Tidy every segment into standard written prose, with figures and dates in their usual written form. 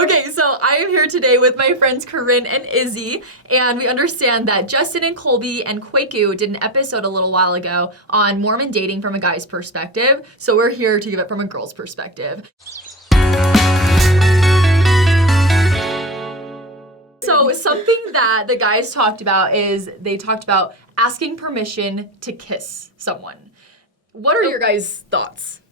Okay, so I am here today with my friends Korinne and Izzy, and we understand that Justin and Colby and Kwaku did an episode a little while ago on Mormon dating from a guy's perspective, so we're here to give it from a girl's perspective. So something that the guys talked about is they talked about asking permission to kiss someone. What are your guys' thoughts?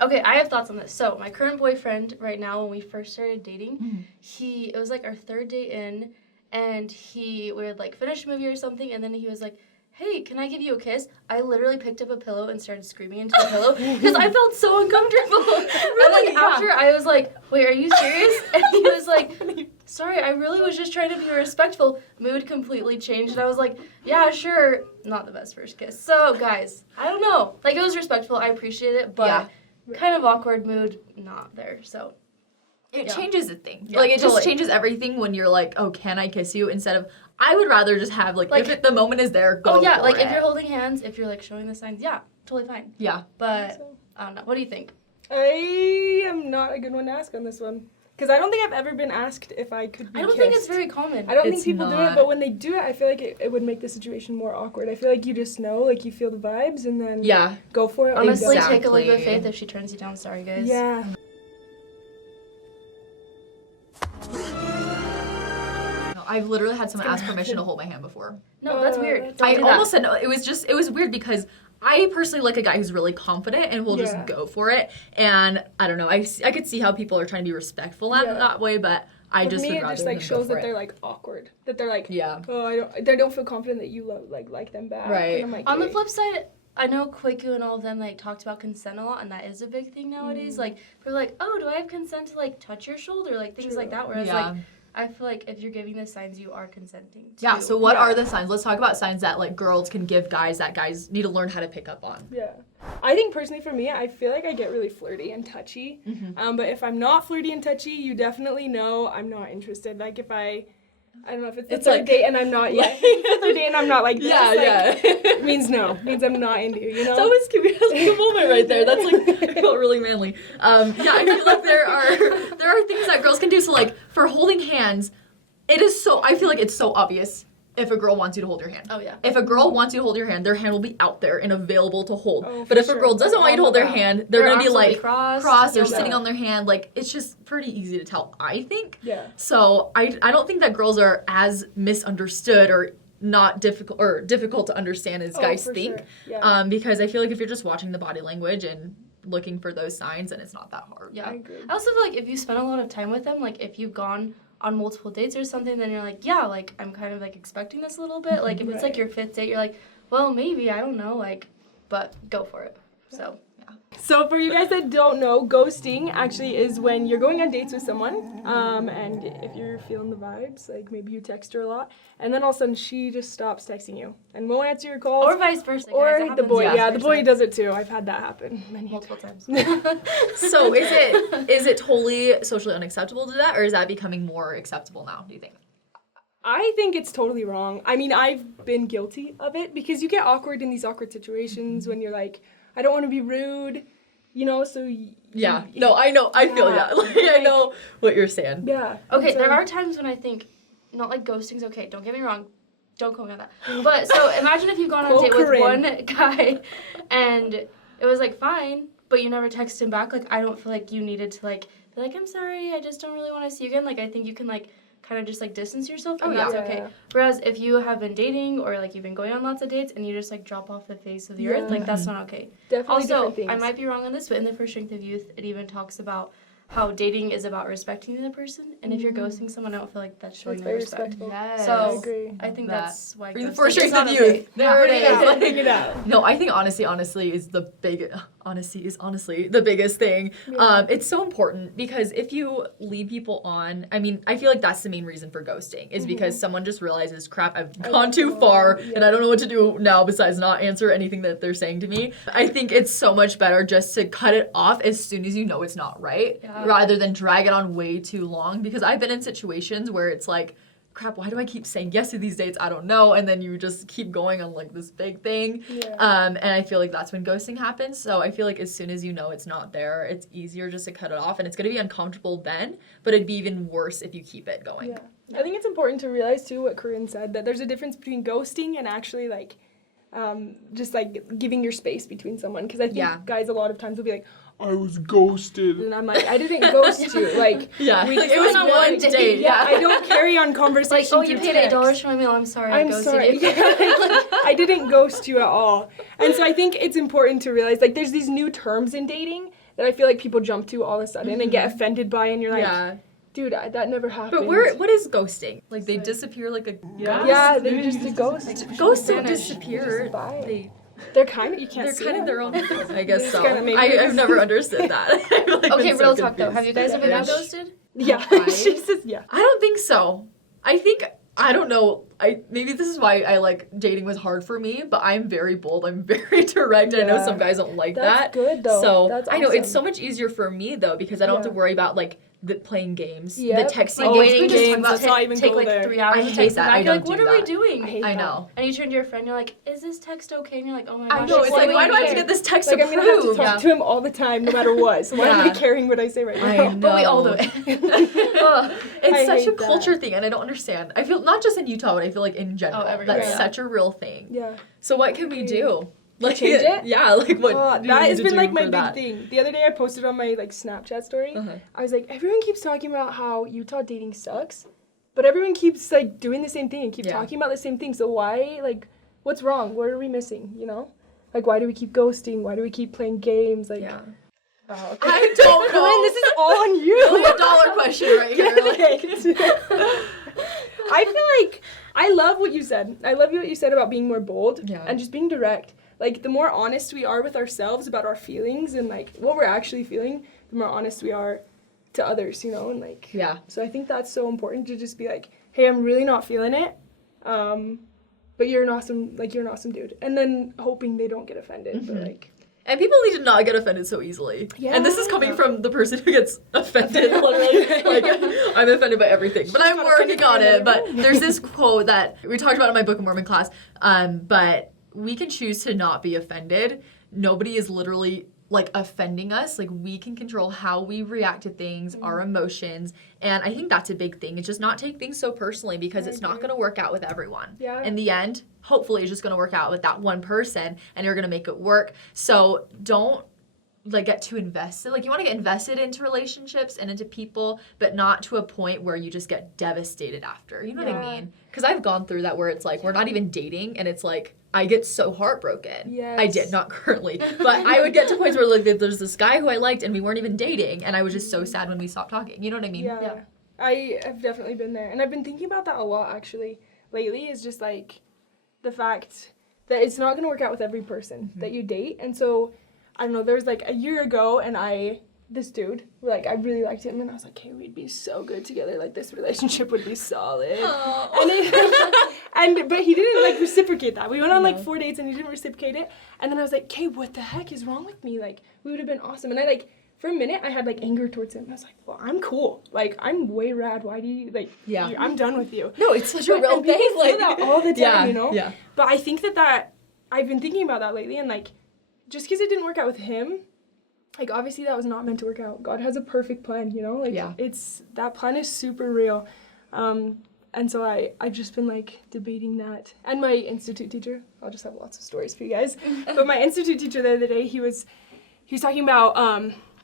Okay, I have thoughts on this. So, my current boyfriend right now, when we first started dating, it was like our third date in, and we would like finish a movie or something, and then he was like, hey, can I give you a kiss? I literally picked up a pillow and started screaming into the pillow because I felt so uncomfortable. Really? And like after, I was like, wait, are you serious? And he was like, sorry, I really was just trying to be respectful. Mood completely changed, and I was like, yeah, sure. Not the best first kiss. So, guys, I don't know. Like, it was respectful. I appreciate it, but kind of awkward mood, not there, so. It changes the thing. Yeah, like, it just changes everything when you're like, oh, can I kiss you? Instead of, I would rather just have, like if the moment is there, go for like, it. if you're holding hands, if you're, like, showing the signs, yeah, totally fine. Yeah. But, I don't know. What do you think? I am not a good one to ask on this one. Because I don't think I've ever been asked if I could be I don't kissed. think it's very common. I don't think people do it, but when they do it, I feel like it would make the situation more awkward. I feel like you just know, like, you feel the vibes, and then go for it. Honestly, take a leap of faith. If she turns you down, sorry, guys. Yeah. I've literally had someone ask permission to hold my hand before. No, that's weird. Don't I do that. almost said no. It was weird because I personally like a guy who's really confident and will just go for it. And I don't know, I could see how people are trying to be respectful in that way, but I just would rather it just like shows that they're like awkward. That they're like, they don't feel confident that you like them back. Right. And I'm like, on the flip side, I know Kwaku and all of them like talked about consent a lot, and that is a big thing nowadays. Like they're like, oh, do I have consent to like touch your shoulder, like things like that. Whereas like I feel like if you're giving the signs, you are consenting to. Yeah, so what are the signs? Let's talk about signs that like girls can give guys that guys need to learn how to pick up on. Yeah. I think personally for me, I feel like I get really flirty and touchy. But if I'm not flirty and touchy, you definitely know I'm not interested. Like if I don't know if it's the third date and I'm not the third date and I'm not like this. It means no. It means I'm not into you, you know? That was cute. That was like a moment right there. That's like, I felt really manly. I feel like there are things that girls can do. So like for holding hands, I feel like it's so obvious if a girl wants you to hold your hand. Oh, yeah. If a girl wants you to hold your hand, their hand will be out there and available to hold. But if a girl doesn't want you to hold their hand, they're going to be like crossed or sitting on their hand. Like, it's just pretty easy to tell, I think. Yeah. So I don't think that girls are as misunderstood or not difficult to understand as guys think. Sure. Yeah. Because I feel like if you're just watching the body language and looking for those signs, then it's not that hard. Yeah. I agree. I also feel like if you spend a lot of time with them, like if you've gone on multiple dates or something, then you're like, yeah, like I'm kind of like expecting this a little bit. Like if it's like your fifth date, you're like, well, maybe, I don't know, like, but go for it. So So for you guys that don't know, ghosting actually is when you're going on dates with someone, and if you're feeling the vibes, like maybe you text her a lot, and then all of a sudden she just stops texting you and won't answer your calls. or vice versa. Or guys, the boy, yeah, the boy does it too. I've had that happen multiple times. So is it totally socially unacceptable to do that, or is that becoming more acceptable now, do you think? I think it's totally wrong. I mean, I've been guilty of it because you get awkward in these awkward situations when you're like, I don't want to be rude, you know, so... No, I know, I feel that. Like, I know what you're saying. Yeah. Okay, there are times when I think, not like ghosting's okay, don't get me wrong, don't quote me on that. But, so, imagine if you've gone on a date with one guy, and it was, like, fine, but you never text him back. Like, I don't feel like you needed to, like, be like, I'm sorry, I just don't really want to see you again. Like, I think you can, like, kind of just, like, distance yourself, and that's okay. Whereas if you have been dating, or, like, you've been going on lots of dates, and you just, like, drop off the face of the earth, like, that's not okay. Definitely also, different things. I might be wrong on this, but in the First Strength of Youth, it even talks about how dating is about respecting the person, and if you're ghosting someone, I don't feel like that's showing no respect. Yes. So I agree. I think that's why Bring the ghosting First is Strength not of okay. Youth. There it is. Bring it out. No, I think honestly is the biggest thing. Yeah. It's so important because if you lead people on, I mean, I feel like that's the main reason for ghosting is because someone just realizes, crap, I've gone too far and I don't know what to do now besides not answer anything that they're saying to me. I think it's so much better just to cut it off as soon as you know it's not right rather than drag it on way too long, because I've been in situations where it's like, crap, why do I keep saying yes to these dates? I don't know. And then you just keep going on like this big thing. Yeah. And I feel like that's when ghosting happens. So I feel like as soon as you know it's not there, it's easier just to cut it off. And it's going to be uncomfortable then, but it'd be even worse if you keep it going. Yeah. I think it's important to realize too what Korinne said, that there's a difference between ghosting and actually like just like giving your space between someone. Because I think guys a lot of times will be like, I was ghosted. And I'm like, I didn't ghost you. Like, we just it was on one date. Yeah, I don't carry on conversations. Like, oh, you paid $8 for my meal. I'm sorry. I ghosted you. I didn't ghost you at all. And so I think it's important to realize, like, there's these new terms in dating that I feel like people jump to all of a sudden and get offended by, and you're like, dude, that never happened. But what is ghosting? Like, they disappear like a ghost? Yeah, they're just a ghost. Like, ghosts don't disappear. They're kind of, you can't They're see kind them. of their own, I guess so. I've never understood that. Okay, real talk though. Have you guys ever been ghosted? Yeah. She says yeah. I don't think so. I don't know. Maybe this is why I like dating was hard for me, but I'm very bold. I'm very direct. Yeah. I know some guys don't like that. That's good though. So that's I know awesome. it's so much easier for me though, because I don't have to worry about like the playing games, the texting Like, waiting games. Let's not even take go like there. 3 hours. I to hate text that. them back. I You're don't like, what do are we that. doing? I know. And you turn to your friend, you're like, is this text okay? And you're like, oh my gosh. I know. It's like, why do I have to get this text approved? I'm gonna have to talk to him all the time, no matter what. So why am I caring what I say right now? I know. But we all do it. It's such a hate culture thing, and I don't understand. I feel not just in Utah, but I feel like in general, that's such a real thing. Yeah. So what can we do? Like change it? Yeah, like what? That has been like my big thing. The other day I posted on my like Snapchat story. I was like, everyone keeps talking about how Utah dating sucks, but everyone keeps like doing the same thing and keep talking about the same thing. So why, like, what's wrong? What are we missing? You know, like why do we keep ghosting? Why do we keep playing games? Like, I don't know. Korinne, this is all on you. $1 question right here. I feel like I love what you said. I love what you said about being more bold and just being direct. Like, the more honest we are with ourselves about our feelings and, like, what we're actually feeling, the more honest we are to others, you know? And, like, so I think that's so important to just be like, hey, I'm really not feeling it, but you're an awesome dude. And then hoping they don't get offended, but, like... And people need to not get offended so easily. Yeah. And this is coming from the person who gets offended, literally. Like, I'm offended by everything. But I'm working on it. But there's this quote that we talked about in my Book of Mormon class, but we can choose to not be offended. Nobody is literally, like, offending us. Like, we can control how we react to things, our emotions. And I think that's a big thing. It's just not take things so personally, because it's not going to work out with everyone. Yeah. In the end, hopefully it's just going to work out with that one person, and you're going to make it work. So don't, like, get too invested. Like, you want to get invested into relationships and into people, but not to a point where you just get devastated after. You know what I mean? Because I've gone through that where it's like, we're not even dating, and it's like, I get so heartbroken. Yes. I did, not currently. But I would get to points where, like, there's this guy who I liked, and we weren't even dating, and I was just so sad when we stopped talking. You know what I mean? Yeah. I have definitely been there. And I've been thinking about that a lot, actually, lately, is just, like, the fact that it's not going to work out with every person that you date. And so, I don't know, there was, like, a year ago, and this dude, like, I really liked him, and I was like, hey, we'd be so good together, like, this relationship would be solid. But he didn't, like, reciprocate that. We went on, like, 4 dates, and he didn't reciprocate it, and then I was like, okay, what the heck is wrong with me? Like, we would have been awesome. And I, like, for a minute, I had, like, anger towards him. I was like, well, I'm cool. Like, I'm way rad. Why do you, like, I'm done with you. No, it's such a real thing. Like, that all the time, you know? Yeah. But I think that I've been thinking about that lately, and, like, just because it didn't work out with him, like, obviously that was not meant to work out. God has a perfect plan, you know? Like, that plan is super real. And so I've just been, like, debating that. And my institute teacher, I'll just have lots of stories for you guys. But my institute teacher the other day, he was talking about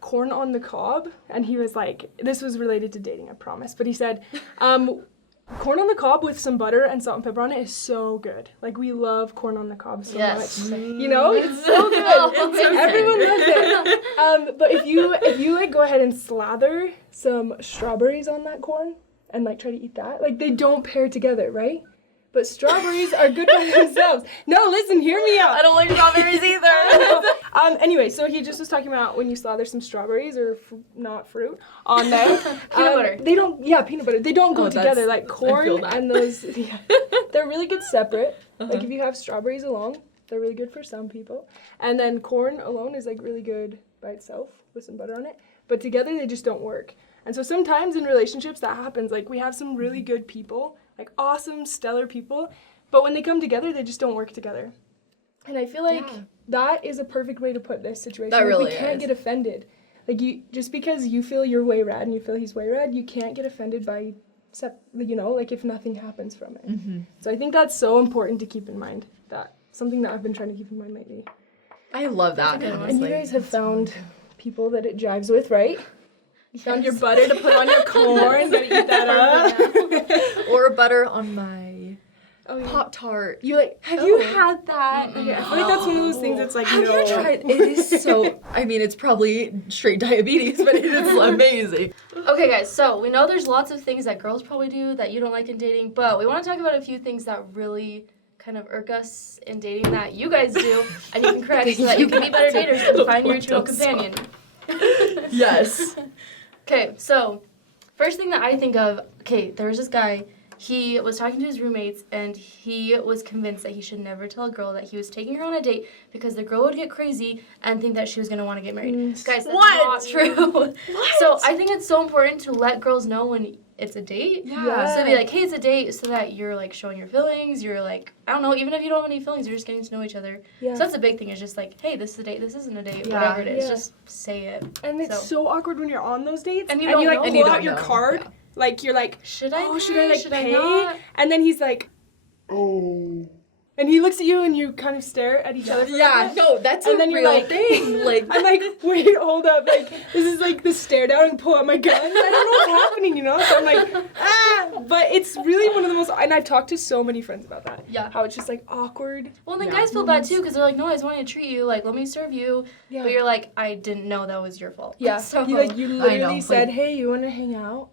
corn on the cob. And he was like, this was related to dating, I promise. But he said, corn on the cob with some butter and salt and pepper on it is so good. Like, we love corn on the cob so much. You know? It's so good. Everyone loves it. But if you like, go ahead and slather some strawberries on that corn and, like, try to eat that, like, they don't pair together, right? But strawberries are good by themselves. No, listen, hear me out. I don't like strawberries either. Anyway, so he just was talking about when you slather some strawberries or not fruit on them. Peanut butter. They don't, peanut butter. They don't go together. Like, corn and those, they're really good separate. Like, if you have strawberries alone, they're really good for some people. And then corn alone is, like, really good by itself with some butter on it. But together, they just don't work. And so sometimes in relationships, that happens. Like, we have some really good people, like awesome, stellar people, but when they come together, they just don't work together. And I feel like that is a perfect way to put this situation. That really we can't get offended. Like, you just because you feel you're way rad and you feel he's way rad, you can't get offended by, you know, like if nothing happens from it. Mm-hmm. So I think that's so important to keep in mind. That something that I've been trying to keep in mind lately. I love that. And you guys have found people that it jives with, right? You found your butter to put on your corn. Gotta eat that up. Or butter on my Pop-Tart. You like? Have you had that? Mm-mm. Okay, I feel like that's one of those things that's like, have you tried? It is so. I mean, it's probably straight diabetes, but it is amazing. Okay, guys. So we know there's lots of things that girls probably do that you don't like in dating, but we want to talk about a few things that really kind of irk us in dating that you guys do, and you can correct so that you can be better daters and find your true companion. Yes. Okay, so first thing that I think of, there was this guy, he was talking to his roommates, and he was convinced that he should never tell a girl that he was taking her on a date because the girl would get crazy and think that she was going to want to get married. Guys, that's not true. What? So I think it's so important to let girls know when it's a date. Yeah. So be like, hey, it's a date, so that you're, like, showing your feelings. You're, like, I don't know, even if you don't have any feelings, you're just getting to know each other. Yeah. So that's a big thing, is just like, hey, this is a date, this isn't a date, whatever it is. Just say it. And it's so awkward when you're on those dates. And you don't know. Pull out your card. Yeah. Like, you're like, should I pay? And then he's like, oh. And he looks at you and you kind of stare at each other. Yeah, no, that's a real thing. Like, I'm like, wait, hold up. Like, this is like the stare down and pull out my gun. I don't know what's happening, you know? So I'm like, But it's really one of the most, and I've talked to so many friends about that. Yeah. How it's just like awkward. Well, then guys feel bad too, because they're like, no, I just wanted to treat you. Like, let me serve you. Yeah. But you're like, I didn't know that was your fault. Yeah. So you literally said, hey, you want to hang out?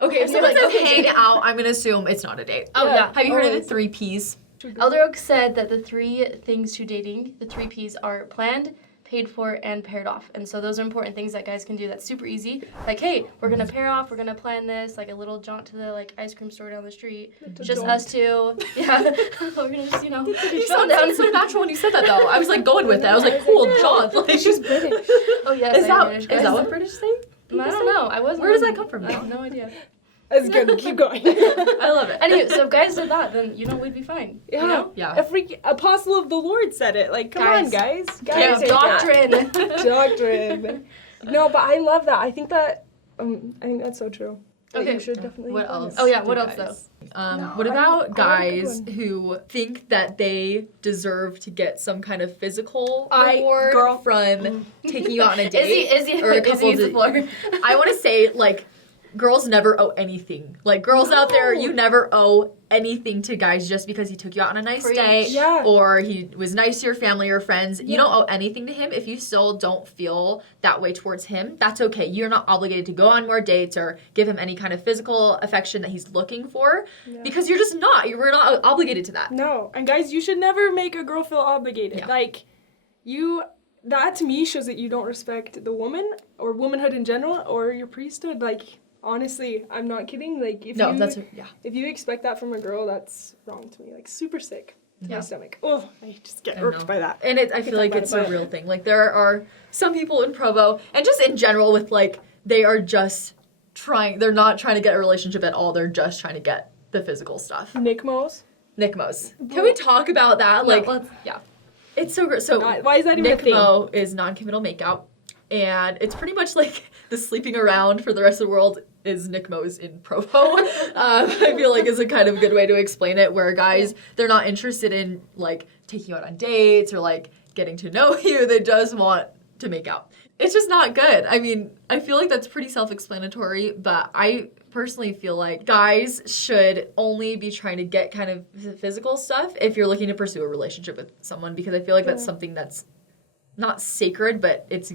Okay, if someone says hang out, I'm going to assume it's not a date. Oh, yeah. Have you heard of the 3 Ps? Elder Oak said that the 3 things to dating, the 3 Ps, are planned, paid for, and paired off. And so those are important things that guys can do that's super easy. Like, hey, we're going to pair off, we're going to plan this, like a little jaunt to the, like, ice cream store down the street. Just us two. Yeah. We're going to just, You sounded so natural when you said that, though. I was, like, going with it. I was like, cool, jaunt. Like, she's British. Oh, yes, is that what British say? I don't know. I wasn't. Where does that come from? I have no idea. That's good. Keep going. I love it. Anyway, so if guys did that, then, we'd be fine. Yeah. You know? Yeah. Apostle of the Lord said it. Like, come on, guys. Yeah, doctrine. Doctrine. No, but I love that. I think that's so true. Okay. You should definitely. What else? Oh, yeah. What else, though? What about guys who think that they deserve to get some kind of physical reward from taking you out on a date? Izzy, or a couple Izzy, floor. I want to say, like, girls never owe anything. Like, girls out there, you never owe anything to guys just because he took you out on a nice date or he was nice to your family or friends. You don't owe anything to him. If you still don't feel that way towards him, that's okay. You're not obligated to go on more dates or give him any kind of physical affection that he's looking for because you're just not. You're not obligated to that. No. And guys, you should never make a girl feel obligated. Yeah. Like, that to me shows that you don't respect the woman or womanhood in general or your priesthood. Like, honestly, I'm not kidding. Like, if you expect that from a girl, that's wrong to me. Like, super sick. My stomach. Oh, I just get irked by that. And I feel like it's a real thing. Like, there are some people in Provo, and just in general with, like, they are just they're not trying to get a relationship at all. They're just trying to get the physical stuff. Nickmos. Can we talk about that? Like, it's so great. So, why is that even a thing? Nickmo is non-committal makeout. And it's pretty much like the sleeping around for the rest of the world is Nickmo's in Provo. I feel like is a kind of good way to explain it, where guys, they're not interested in, like, taking you out on dates or, like, getting to know you. They just want to make out. It's just not good. I mean, I feel like that's pretty self-explanatory, but I personally feel like guys should only be trying to get kind of physical stuff if you're looking to pursue a relationship with someone, because I feel like that's something that's not sacred, but it's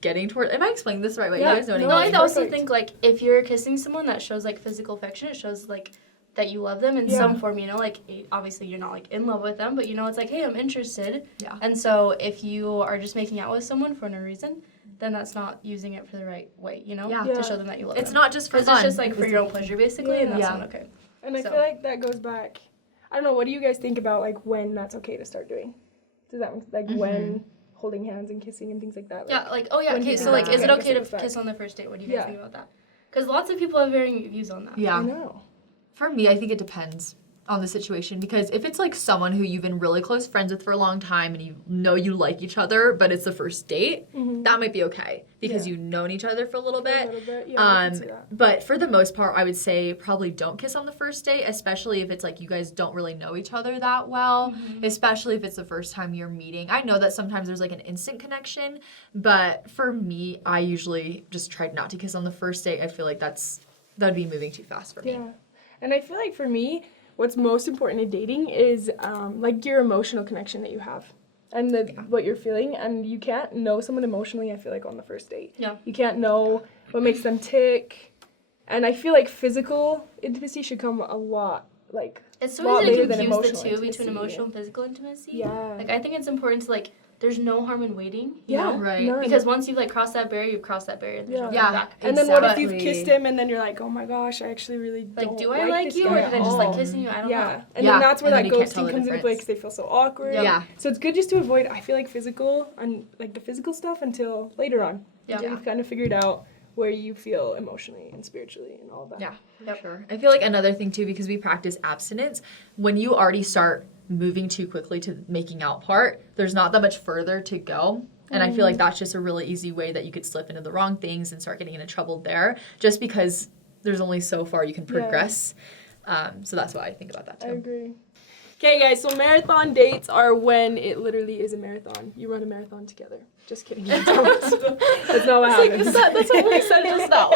getting toward. Am I explaining this the right way? Yeah. You guys know what I mean? No, I also think, like, if you're kissing someone, that shows, like, physical affection. It shows, like, that you love them in some form, like, obviously you're not, like, in love with them, but, it's like, hey, I'm interested. Yeah. And so if you are just making out with someone for no reason, then that's not using it for the right way, to show them that you love them. It's not just for fun. It's just, like, for your own pleasure, basically, and that's not okay. And I feel like that goes back, I don't know, what do you guys think about, like, when that's okay to start doing? Does that, like, when holding hands and kissing and things like that? Like, okay, so, like, is it okay to kiss on the first date? What do you guys think about that? Because lots of people have varying views on that. Yeah. I know. For me, I think it depends on the situation, because if it's like someone who you've been really close friends with for a long time and you know you like each other, but it's the first date, that might be okay because you've known each other for a little bit. Yeah, I can see that. But for the most part, I would say probably don't kiss on the first date, especially if it's like you guys don't really know each other that well, especially if it's the first time you're meeting. I know that sometimes there's like an instant connection, but for me, I usually just try not to kiss on the first date. I feel like that'd be moving too fast for me. Yeah, and I feel like for me, what's most important in dating is like your emotional connection that you have and what you're feeling. And you can't know someone emotionally, I feel like, on the first date. Yeah. You can't know what makes them tick. And I feel like physical intimacy should come a lot, like, it's so lot easy later to than confuse the emotional two intimacy. between emotional and physical intimacy. Yeah. Like, I think it's important to, like, there's no harm in waiting, you Yeah, know? Right. none. Because once you've, like, crossed that barrier, you've crossed that barrier. There's no Yeah. going back. And then what if Exactly. you've kissed him and then you're like, oh my gosh, I actually really Like, don't do I like this you, guy or at did I just, like, all. kissing you? I don't Yeah, know. and Yeah, then that's where and then that you can't tell ghosting the comes into play difference. because they feel so awkward. Yeah. So it's good just to avoid, I feel like, physical and like the physical stuff until later on. Yeah. Until you've kind of figured out where you feel emotionally and spiritually and all that. Yeah, for Yep. sure. I feel like another thing too, because we practice abstinence, when you already start moving too quickly to the making out part, there's not that much further to go. And I feel like that's just a really easy way that you could slip into the wrong things and start getting into trouble there, just because there's only so far you can progress. So that's why I think about that too. I agree. Okay, guys, so marathon dates are when it literally is a marathon. You run a marathon together. Just kidding. That's not what happens. That's what we said just now.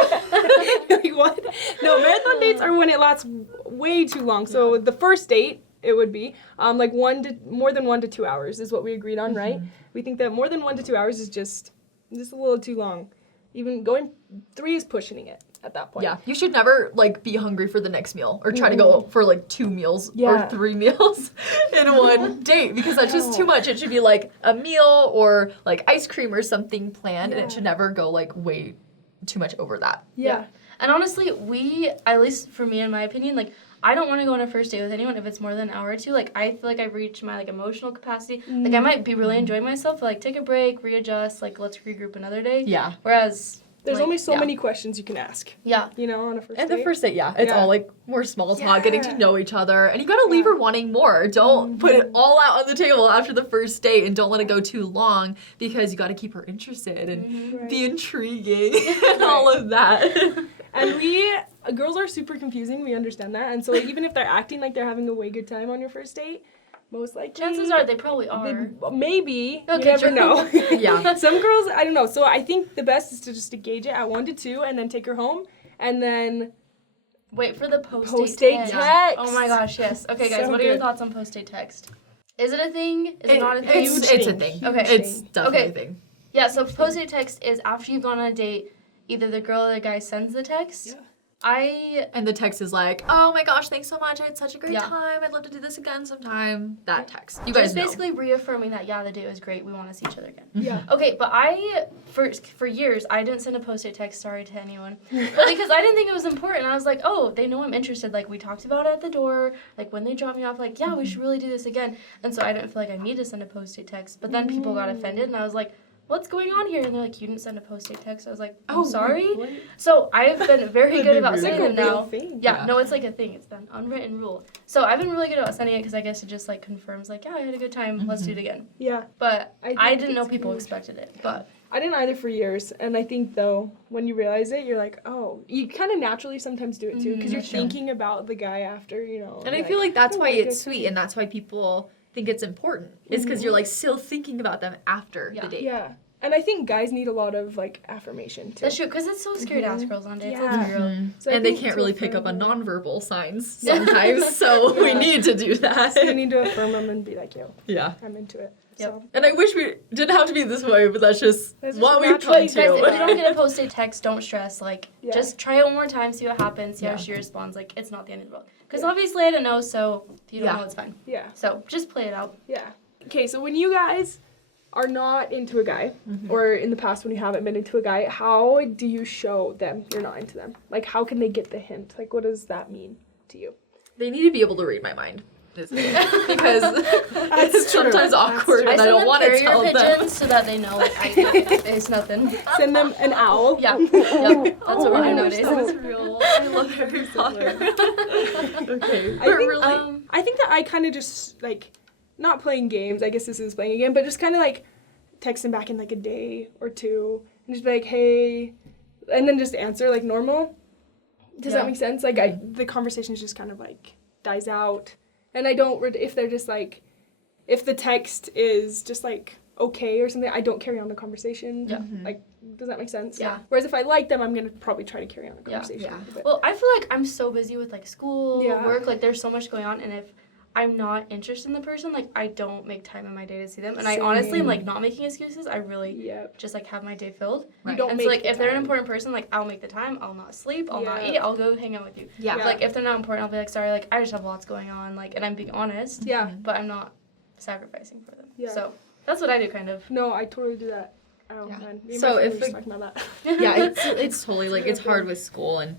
Like, what? No, marathon dates are when it lasts way too long. So the first date, it would be like more than 1 to 2 hours is what we agreed on, right? We think that more than 1 to 2 hours is just a little too long. Even going 3 is pushing it at that point. Yeah, you should never like be hungry for the next meal or try to go for like 2 meals Yeah. or 3 meals in one date, because that's just too much. It should be like a meal or like ice cream or something planned, and it should never go like way too much over that. Yeah. And honestly, at least for me, in my opinion, like, I don't want to go on a first date with anyone if it's more than an hour or two. Like, I feel like I've reached my, like, emotional capacity. Like, I might be really enjoying myself, but, like, take a break, readjust, like, let's regroup another day. Yeah. Whereas, There's like, only so many questions you can ask, yeah. you know, on a first And date. the first date, it's all like more small talk, getting to Yeah. know each other, and you gotta leave her wanting more. Don't put it all out on the table after the first date, and don't let it go too long, because you gotta keep her interested and be intriguing and all of that. And girls are super confusing, we understand that. And so like, even if they're acting like they're having a way good time on your first date, most likely. Chances are they probably are. Maybe. Okay, You never true. know. Yeah. Some girls, I don't know. So I think the best is to just to gauge it at 1 to 2 and then take her home. And then Wait for the post-date post-date text. text. Oh my gosh, yes. Okay, guys, So what are your good. thoughts on post-date text? Is it a thing? Is it not a thing? It's a thing. Okay. It's definitely Okay. a thing. Yeah, so post-date text is after you've gone on a date, either the girl or the guy sends the text. Yeah. And the text is like, oh my gosh, thanks so much. I had such a great Yeah. time. I'd love to do this again sometime. That text. You guys Just know. basically reaffirming that, yeah, the date was great. We want to see each other again. Yeah. Okay, but for years, I didn't send a post-it text, sorry, to anyone. But because I didn't think it was important. I was like, oh, they know I'm interested. Like, we talked about it at the door. Like, when they dropped me off, like, yeah, we should really do this again. And so I didn't feel like I needed to send a post-it text. But then people got offended, and I was like, what's going on here? And they're like, you didn't send a post-it text. I was like, I'm sorry. What? So I've been very good about It's like sending a them real now. thing. Yeah, Yeah. no, it's like a thing. It's an unwritten rule. So I've been really good about sending it because I guess it just like confirms like, yeah, I had a good time. Let's do it again. Yeah. But I I think didn't know it's people huge. expected it. But I didn't either for years. And I think, though, when you realize it, you're like, oh, you kind of naturally sometimes do it, too. Because you're That's true. thinking about the guy after, you know. And I feel like that's oh, why what a it's good sweet, time. and that's why people think it's important. It's because you're like still thinking about them after the date. Yeah. And I think guys need a lot of, like, affirmation, too. that's true because it's so scary to ask girls on dates. Yeah. Let's be real. So I And they think can't to really pick up affirm on them- nonverbal signs sometimes, so we Yeah. need to do that. So you need to affirm them and be like, yo, Yeah. I'm into it. Yep. So, And I wish we didn't have to be this way, but that's just That's just what we've naturally come Guys, Guys, if you to. don't get a post-it text, don't stress. Like, Yeah. just try it one more time, see what happens, see how Yeah. she responds. Like, it's not the end of the world. Because Yeah. obviously I didn't know, so if you don't Yeah. know, it's fine. yeah. So just play it out. Yeah. Okay, so when you guys are not into a guy, or in the past when you haven't been into a guy, how do you show them you're not into them? Like, how can they get the hint? Like, what does that mean to you? They need to be able to read my mind. this because it's true. sometimes awkward I and I send don't them want to carrier tell them. pigeons so that they know like it's nothing. Send them an owl. Yeah, that's what we're doing gosh, nowadays. that was real. I love Harry Potter. Okay, I but think, really, I think that I kind of just, like, not playing games, I guess this is playing a game, but just kind of, like, text them back in, like, a day or two, and just be like, hey, and then just answer, like, normal. Does that make sense? Like, the conversation is just kind of, like, dies out, and I don't, if they're just, like, if the text is just, like, okay or something, I don't carry on the conversation. Yeah. Like, does that make sense? Yeah. Whereas if I like them, I'm going to probably try to carry on the Yeah. conversation. Yeah. But Well, I feel like I'm so busy with like school, Yeah. work, like there's so much going on, and if I'm not interested in the person, like I don't make time in my day to see them. And I honestly am like not making excuses. I really just like have my day filled. Right. You don't And make so like the if they're an time. important person, like I'll make the time. I'll not sleep. I'll not Yeah. eat. I'll go hang out with you. yeah. Like if they're not important, I'll be like, sorry, like I just have lots going on. Like, and I'm being honest. Yeah. But I'm not sacrificing for them. Yeah. So that's what I do, kind of. No, I totally do that. Oh, Yeah. man. Me and So my friend if were just a- talking about that. Yeah, it's totally like it's hard with school and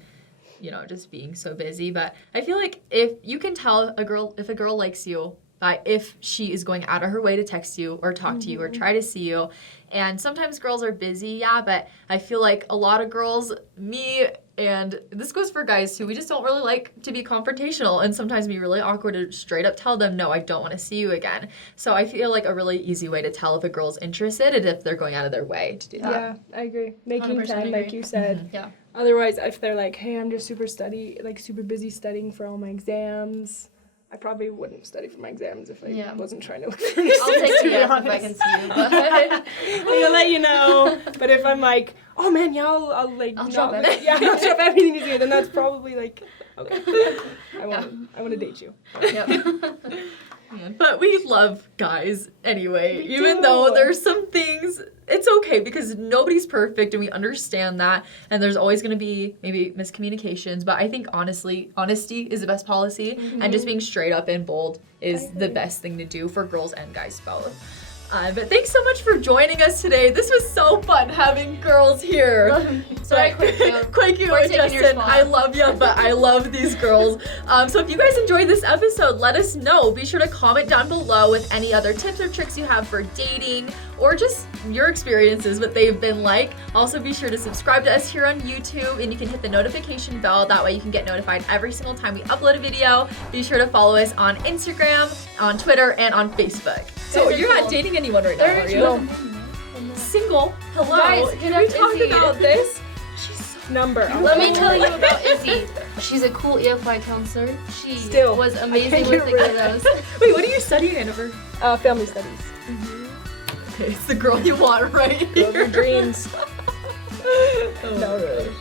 just being so busy. But I feel like if you can tell if a girl likes you by if she is going out of her way to text you or talk to you or try to see you. And sometimes girls are busy, yeah, but I feel like a lot of girls, me, and this goes for guys too, we just don't really like to be confrontational and sometimes be really awkward to straight up tell them, no, I don't want to see you again. So I feel like a really easy way to tell if a girl's interested is if they're going out of their way to do that. Yeah, I agree. Making 100% time, like agree. you said. Yeah. Otherwise, if they're like, hey, I'm just super busy studying for all my exams, I probably wouldn't study for my exams if I wasn't trying to look for an I'll text you to be if I honest. can see you. But I'll let you know. But if I'm like, oh man, yeah, I'll like, I'll not drop like- everything. yeah, I'll drop everything you see, then that's probably like, okay, I want to date you. Man, but we love guys anyway, We even do. though there's some things, it's okay because nobody's perfect and we understand that. And there's always going to be maybe miscommunications. But I think honesty is the best policy. And just being straight up and bold is the best thing to do for girls and guys both. But thanks so much for joining us today. This was so fun having girls here. Sorry, Quake you We're and taking your Justin, spot. I love you, but I love these girls. So if you guys enjoyed this episode, let us know. Be sure to comment down below with any other tips or tricks you have for dating or just your experiences, what they've been like. Also, be sure to subscribe to us here on YouTube and you can hit the notification bell. That way you can get notified every single time we upload a video. Be sure to follow us on Instagram, on Twitter, and on Facebook. So Guys are you're not cool. dating anyone right now, They're are you? No. Single. Hello. Guys, Can hit we up talk Izzy. about this number? Let me tell you about Izzy. She's a cool EFI counselor. She Still, was I amazing can't with the get rid of kiddos. Wait, what are you studying, Jennifer? Family studies. Okay, it's the girl you want right Girl, here. my dreams. Oh, No, gosh. really. No.